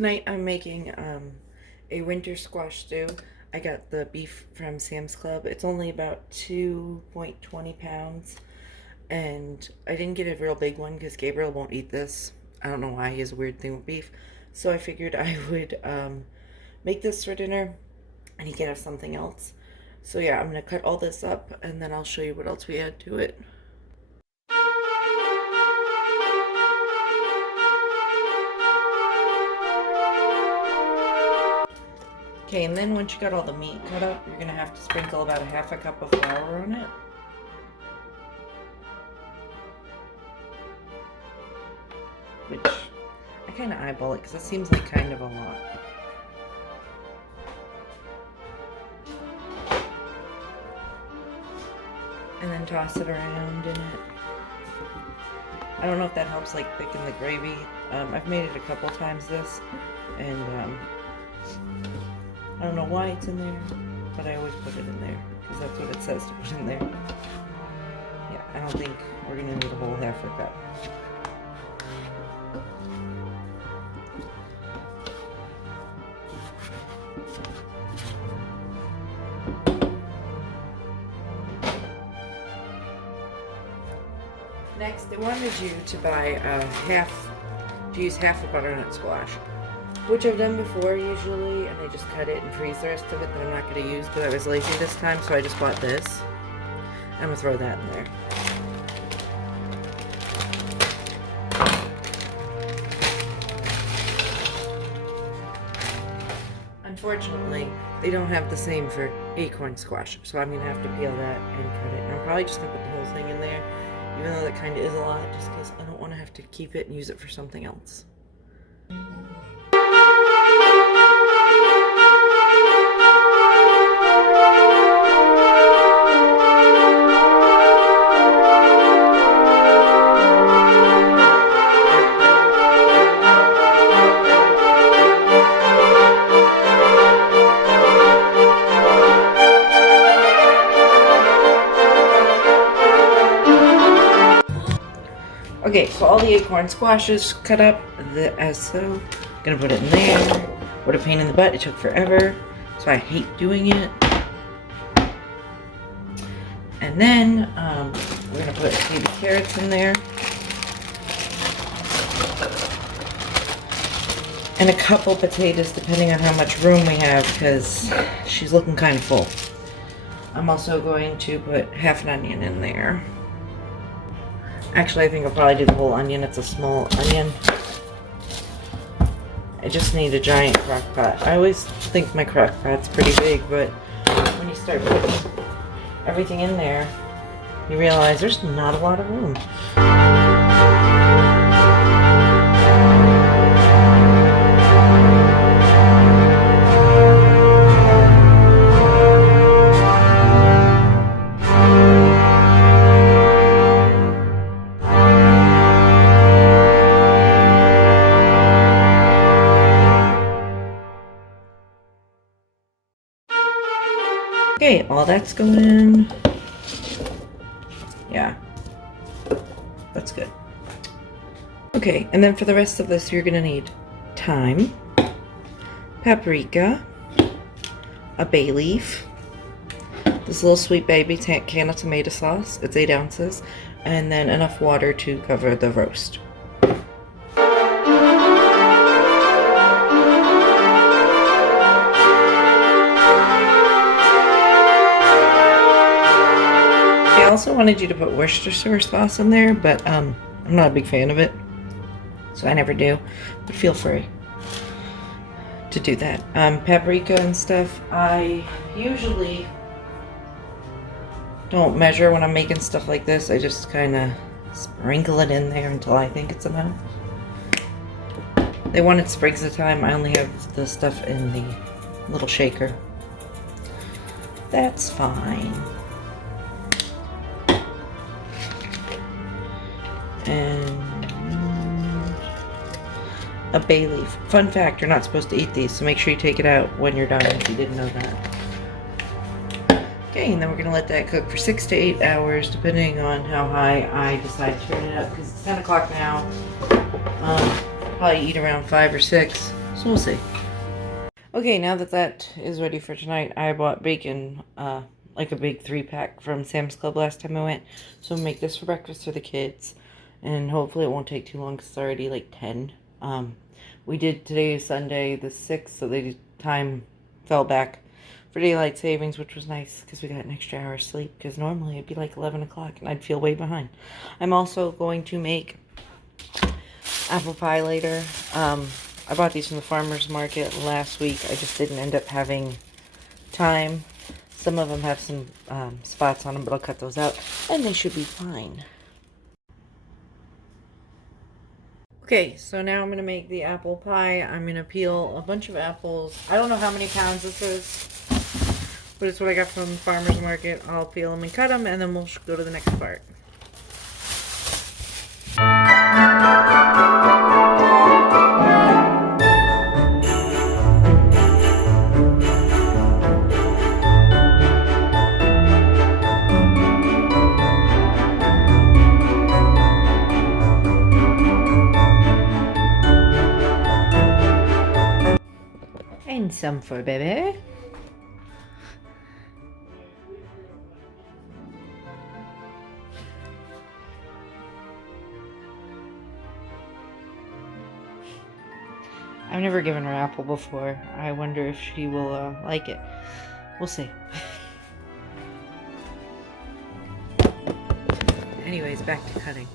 Tonight I'm making a winter squash stew. I got the beef from Sam's Club. It's only about 2.20 pounds. And I didn't get a real big one because Gabriel won't eat this. I don't know why, he has a weird thing with beef. So I figured I would make this for dinner and he can have something else. So yeah, I'm going to cut all this up and then I'll show you what else we add to it. Okay, and then once you got all the meat cut up, you're going to have to sprinkle about a half a cup of flour on it. Which, I kind of eyeball it because that seems like kind of a lot. And then toss it around in it. I don't know if that helps like thicken the gravy. I've made it a couple times this, and I don't know why it's in there, but I always put it in there because that's what it says to put in there. Yeah, I don't think we're gonna need a whole half a cup. Next, they wanted you to use half a butternut squash, which I've done before usually, and I just cut it and freeze the rest of it that I'm not going to use, but I was lazy this time, so I just bought this. I'm going to throw that in there. Unfortunately, they don't have the same for acorn squash, so I'm going to have to peel that and cut it. And I'm probably just going to put the whole thing in there, even though that kind of is a lot, just because I don't want to have to keep it and use it for something else. Okay, so all the acorn squashes cut up as so. Gonna put it in there. What a pain in the butt, it took forever, so I hate doing it. And then we're gonna put baby carrots in there. And a couple potatoes depending on how much room we have because she's looking kind of full. I'm also going to put half an onion in there. Actually, I think I'll probably do the whole onion. It's a small onion. I just need a giant crock pot. I always think my crock pot's pretty big, but when you start putting everything in there, you realize there's not a lot of room. Okay, all that's going in. Yeah, that's good. Okay, and then for the rest of this, you're gonna need thyme, paprika, a bay leaf, this little Sweet Baby can of tomato sauce, it's 8 ounces, and then enough water to cover the roast. I also wanted you to put Worcestershire sauce in there, but I'm not a big fan of it, so I never do, but feel free to do that. Paprika and stuff, I usually don't measure when I'm making stuff like this. I just kind of sprinkle it in there until I think it's enough. They wanted sprigs of thyme. I only have the stuff in the little shaker. That's fine. And a bay leaf. Fun fact, you're not supposed to eat these, so make sure you take it out when you're done if you didn't know that. Okay, and then we're going to let that cook for 6 to 8 hours, depending on how high I decide to turn it up, because it's 10 o'clock now. Probably eat around 5 or 6, So we'll see. Okay, now that that is ready for tonight, I bought bacon, like a big 3-pack from Sam's Club last time I went. So I'll make this for breakfast for the kids. And hopefully it won't take too long because it's already like 10. We did today is Sunday the 6th, so the time fell back for daylight savings, which was nice because we got an extra hour of sleep, because normally it'd be like 11 o'clock and I'd feel way behind. I'm also going to make apple pie later. I bought these from the farmer's market last week. I just didn't end up having time. Some of them have some spots on them, but I'll cut those out and they should be fine. Okay, so now I'm going to make the apple pie. I'm going to peel a bunch of apples. I don't know how many pounds this is, but it's what I got from the farmer's market. I'll peel them and cut them, and then we'll go to the next part. And some for baby. I've never given her apple before. I wonder if she will like it. We'll see. Anyways, back to cutting.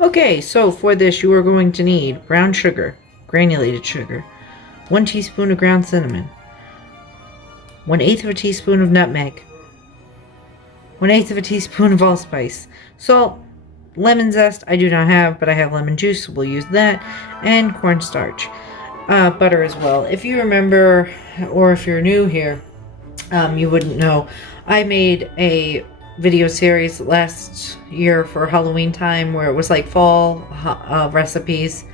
Okay, so for this you are going to need brown sugar, granulated sugar, 1 teaspoon of ground cinnamon, 1/8 of a teaspoon of nutmeg, 1/8 of a teaspoon of allspice, salt, lemon zest I do not have, but I have lemon juice, so we'll use that, and cornstarch. Butter as well. If you remember, or if you're new here, you wouldn't know, I made a video series last year for Halloween time where it was like fall recipes.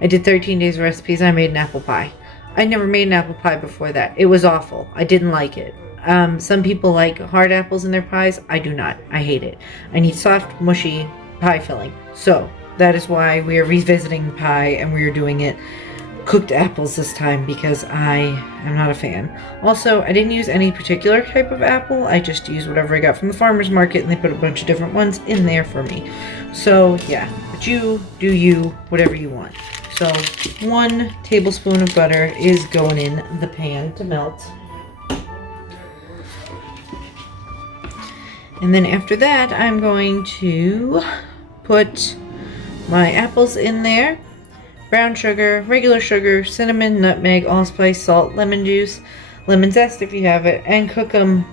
I did 13 days of recipes. I made an apple pie. I never made an apple pie before that. It was awful. I didn't like it. Some people like hard apples in their pies. I do not. I hate it. I need soft, mushy pie filling. So that is why we are revisiting pie, and we are doing it cooked apples this time because I am not a fan. Also, I didn't use any particular type of apple. I just used whatever I got from the farmer's market, and they put a bunch of different ones in there for me. So yeah, but you do you, whatever you want. So 1 tablespoon of butter is going in the pan to melt. And then after that, I'm going to put my apples in there. Brown sugar, regular sugar, cinnamon, nutmeg, allspice, salt, lemon juice, lemon zest if you have it, and cook them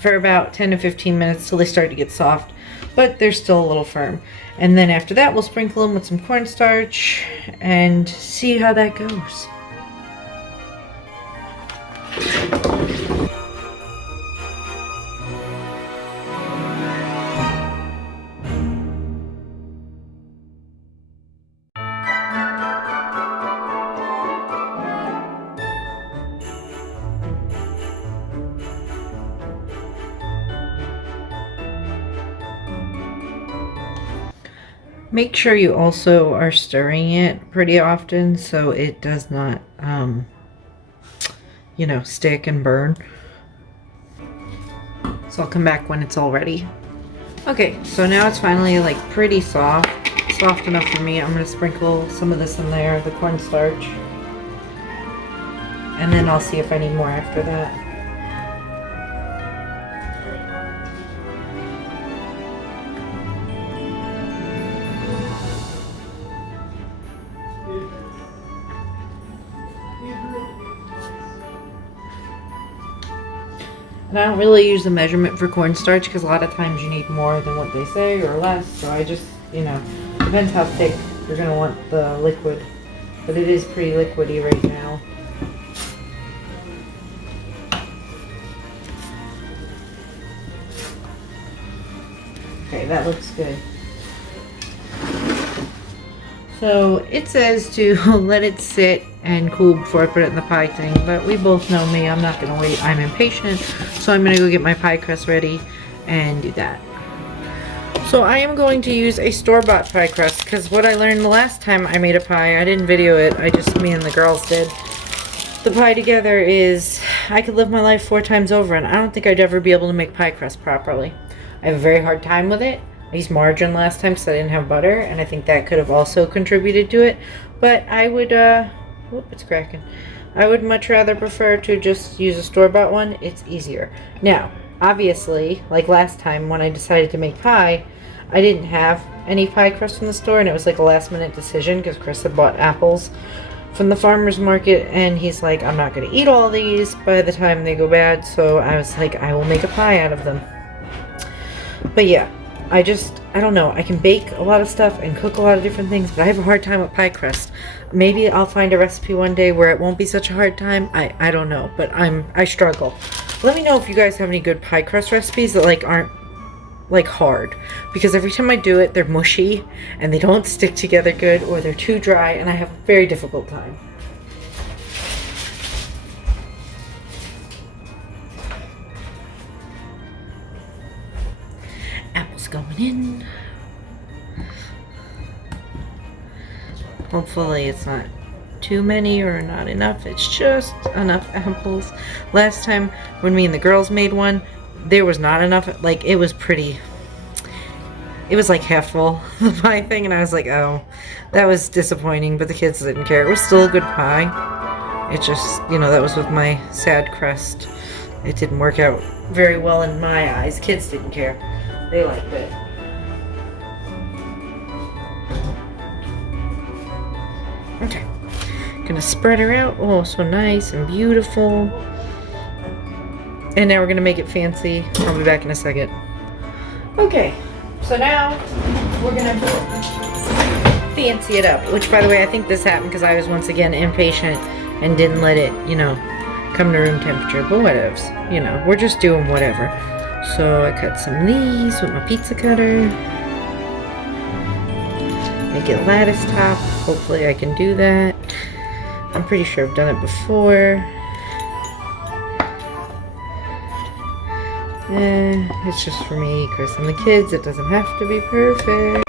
for about 10 to 15 minutes till they start to get soft, but they're still a little firm. And then after that, we'll sprinkle them with some cornstarch and see how that goes. Make sure you also are stirring it pretty often so it does not, you know, stick and burn. So I'll come back when it's all ready. Okay, so now it's finally like pretty soft enough for me. I'm going to sprinkle some of this in there, the cornstarch, and then I'll see if I need more after that. And I don't really use the measurement for cornstarch because a lot of times you need more than what they say or less. So I just, you know, depends how thick you're going to want the liquid but it is pretty liquidy right now. Okay, that looks good. So it says to let it sit and cool before I put it in the pie thing, but we both know me, I'm not gonna wait, I'm impatient, so I'm gonna go get my pie crust ready and do that. So I am going to use a store-bought pie crust, because what I learned the last time I made a pie, I didn't video it, me and the girls did the pie together, is I could live my life 4 times over and I don't think I'd ever be able to make pie crust properly. I have a very hard time with it. I used margarine last time because I didn't have butter, and I think that could have also contributed to it. But I would, whoop, it's cracking. I would much rather prefer to just use a store-bought one. It's easier. Now, obviously, like last time when I decided to make pie, I didn't have any pie crust in the store, and it was like a last-minute decision because Chris had bought apples from the farmer's market, and he's like, I'm not going to eat all these by the time they go bad, so I was like, I will make a pie out of them. But yeah. I don't know, I can bake a lot of stuff and cook a lot of different things, but I have a hard time with pie crust. Maybe I'll find a recipe one day where it won't be such a hard time. I don't know, but I struggle. Let me know if you guys have any good pie crust recipes that like aren't like hard, because every time I do it, they're mushy and they don't stick together good, or they're too dry, and I have a very difficult time. Going in. Hopefully it's not too many or not enough. It's just enough apples. Last time when me and the girls made one, there was not enough. Like, it was like half full, the pie thing, and I was like, oh, that was disappointing, but the kids didn't care. It was still a good pie. It just, that was with my sad crust. It didn't work out very well in my eyes. Kids didn't care. They liked it. Okay. Gonna spread her out. Oh, so nice and beautiful. And now we're gonna make it fancy. I'll be back in a second. Okay. So now we're gonna fancy it up. Which, by the way, I think this happened because I was once again impatient and didn't let it, come to room temperature. But whatevs. We're just doing whatever. So I cut some of these with my pizza cutter. Make it lattice top. Hopefully I can do that. I'm pretty sure I've done it before. It's just for me, Chris, and the kids. It doesn't have to be perfect.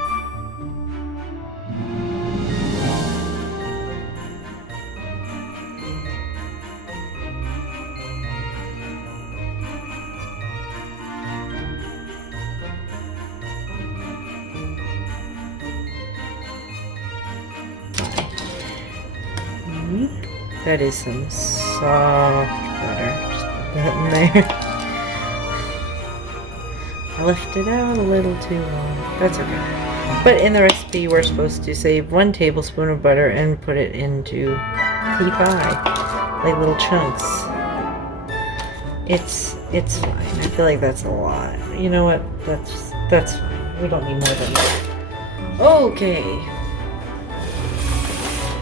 That is some soft butter. Just put that in there. I left it out a little too long. That's okay. But in the recipe, we're supposed to save 1 tablespoon of butter and put it into the pie, like little chunks. It's fine. I feel like that's a lot. You know what? That's fine. We don't need more than that. Okay.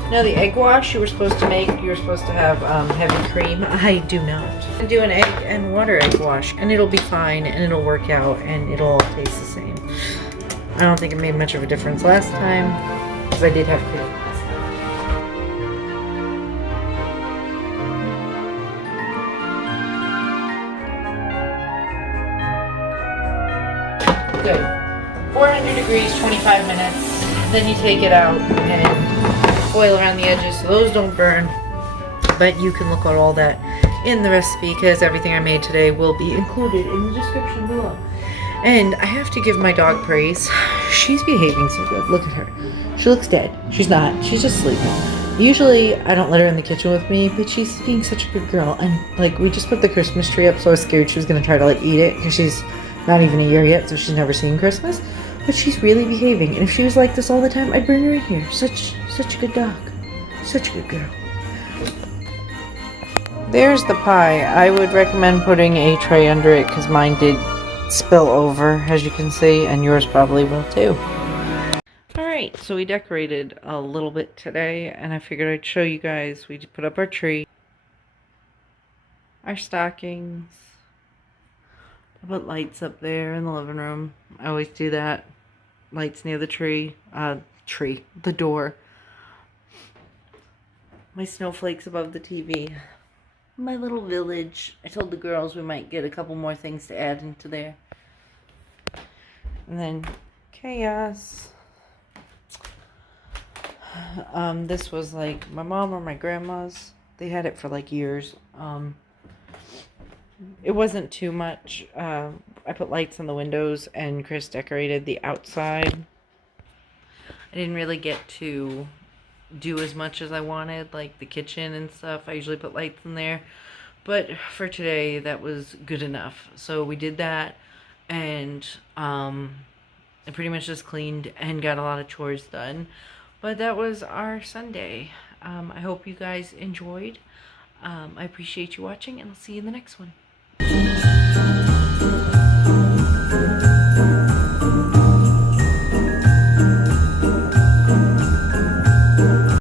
Now the egg wash you were supposed to make, you were supposed to have heavy cream. I do not. I do an egg and water egg wash, and it'll be fine, and it'll work out, and it'll all taste the same. I don't think it made much of a difference last time, because I did have cream last time. Good. 400 degrees, 25 minutes. Then you take it out and foil around the edges so those don't burn. But you can look at all that in the recipe, because everything I made today will be included in the description below. And I have to give my dog praise. She's behaving so good. Look at her. She looks dead. She's not. She's just sleeping. Usually I don't let her in the kitchen with me, but she's being such a good girl. And like, we just put the Christmas tree up, so I was scared she was going to try to like eat it, because she's not even a year yet, so she's never seen Christmas. But she's really behaving, and if she was like this all the time, I'd bring her in here. Such a good dog. Such a good girl. There's the pie. I would recommend putting a tray under it, because mine did spill over, as you can see, and yours probably will too. Alright, Alright, so we decorated a little bit today, and I figured I'd show you guys. We put up our tree, our stockings. I put lights up there in the living room. I always do that. Lights near the the door. My snowflakes above the TV. My little village. I told the girls we might get a couple more things to add into there. And then chaos. This was like my mom or my grandma's. They had it for like years. It wasn't too much. I put lights on the windows and Chris decorated the outside. I didn't really get to do as much as I wanted, like the kitchen and stuff. I usually put lights in there. But for today, that was good enough. So we did that, and I pretty much just cleaned and got a lot of chores done. But that was our Sunday. I hope you guys enjoyed. I appreciate you watching, and I'll see you in the next one.